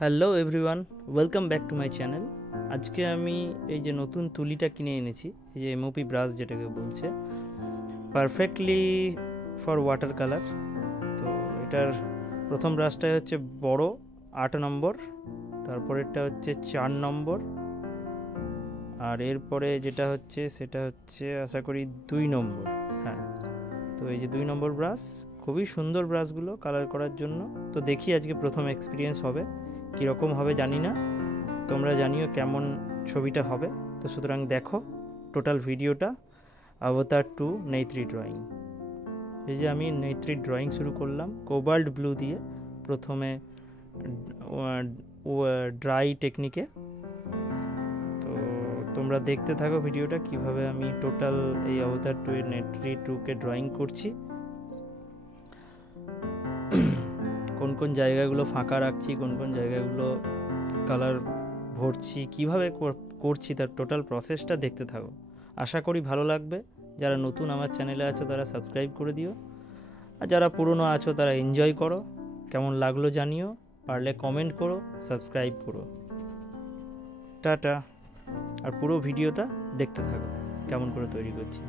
Hello everyone, welcome back to my channel. আজকে আমি এই যে নতুন তুলিটা কিনে এনেছি, এই যে এমওপি ব্রাশ যেটাকে বলছে, পারফেক্টলি ফর ওয়াটার কালার। তো এটার প্রথম ব্রাশটা হচ্ছে বড় 8 নম্বর, তারপরেরটা হচ্ছে 4 নম্বর, আর এরপরে যেটা হচ্ছে সেটা হচ্ছে আশা করি 2 নম্বর। হ্যাঁ, তো এই যে 2 নম্বর ব্রাশ, খুবই সুন্দর ব্রাশগুলো কালার করার জন্য। তো দেখি আজকে প্রথম এক্সপিরিয়েন্স হবে, কীরকম হবে জানি না, তোমরা জানিও কেমন ছবিটা হবে। তো সুতরাং দেখো টোটাল ভিডিওটা, অবতার টু নেত্রী ড্রয়িং। এই যে আমি নেত্রী ড্রয়িং শুরু করলাম কোবাল্ট ব্লু দিয়ে, প্রথমে ড্রাই টেকনিকে। তো তোমরা দেখতে থাকো ভিডিওটা, কিভাবে আমি টোটাল এই অবতার টু এর নেত্রী টুকে ড্রয়িং করছি, কোন কোন জায়গাগুলো ফাঁকা রাখছি, কোন কোন জায়গাগুলো কালার ভরছি, কীভাবে করছি, তার টোটাল প্রসেসটা দেখতে থাকো। আশা করি ভালো লাগবে। যারা নতুন আমার চ্যানেলে আছো তারা সাবস্ক্রাইব করে দিও, আর যারা পুরনো আছো তারা এনজয় করো। কেমন লাগলো জানিও, পারলে কমেন্ট করো, সাবস্ক্রাইব করো। টাটা। আর পুরো ভিডিওটা দেখতে থাকো কেমন করে তৈরি করছি।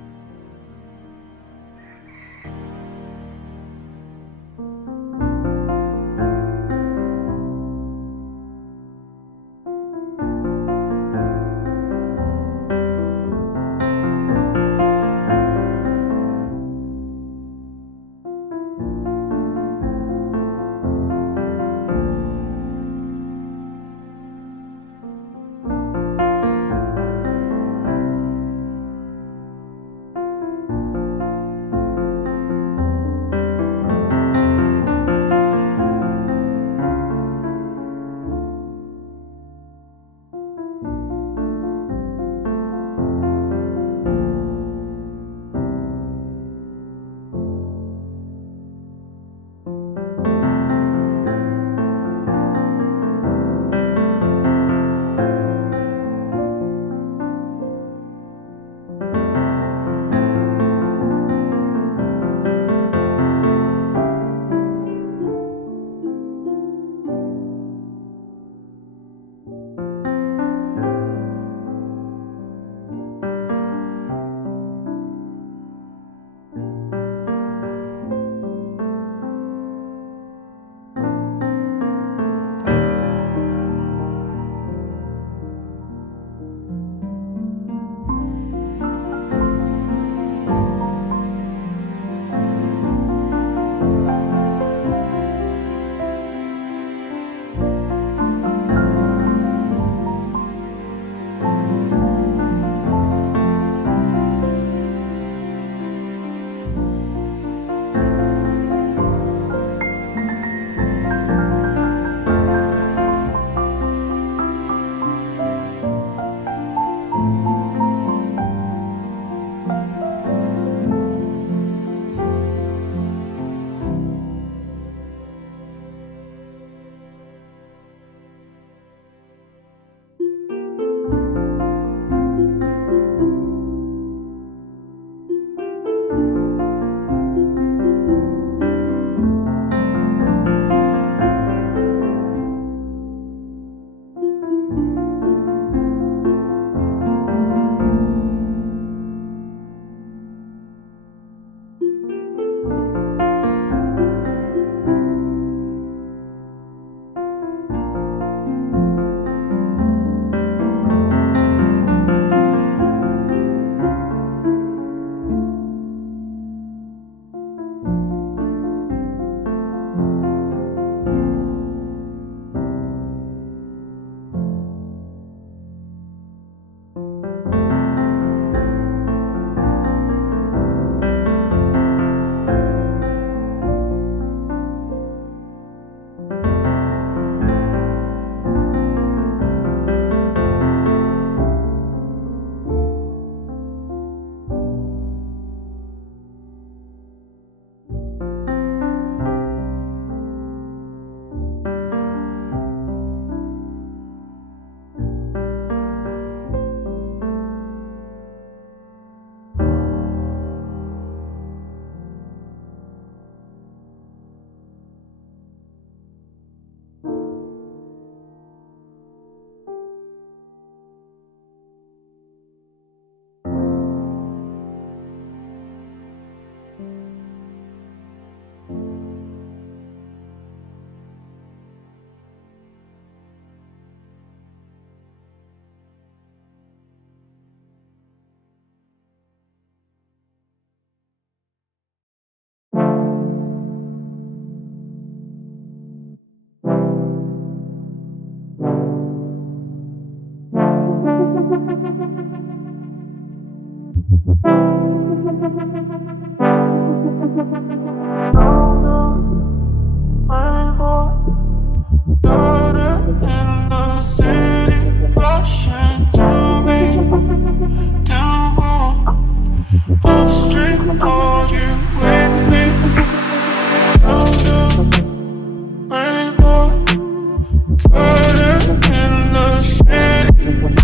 Water in the city,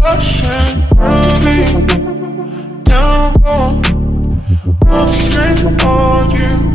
rushing through me. Downpour, upstream, all you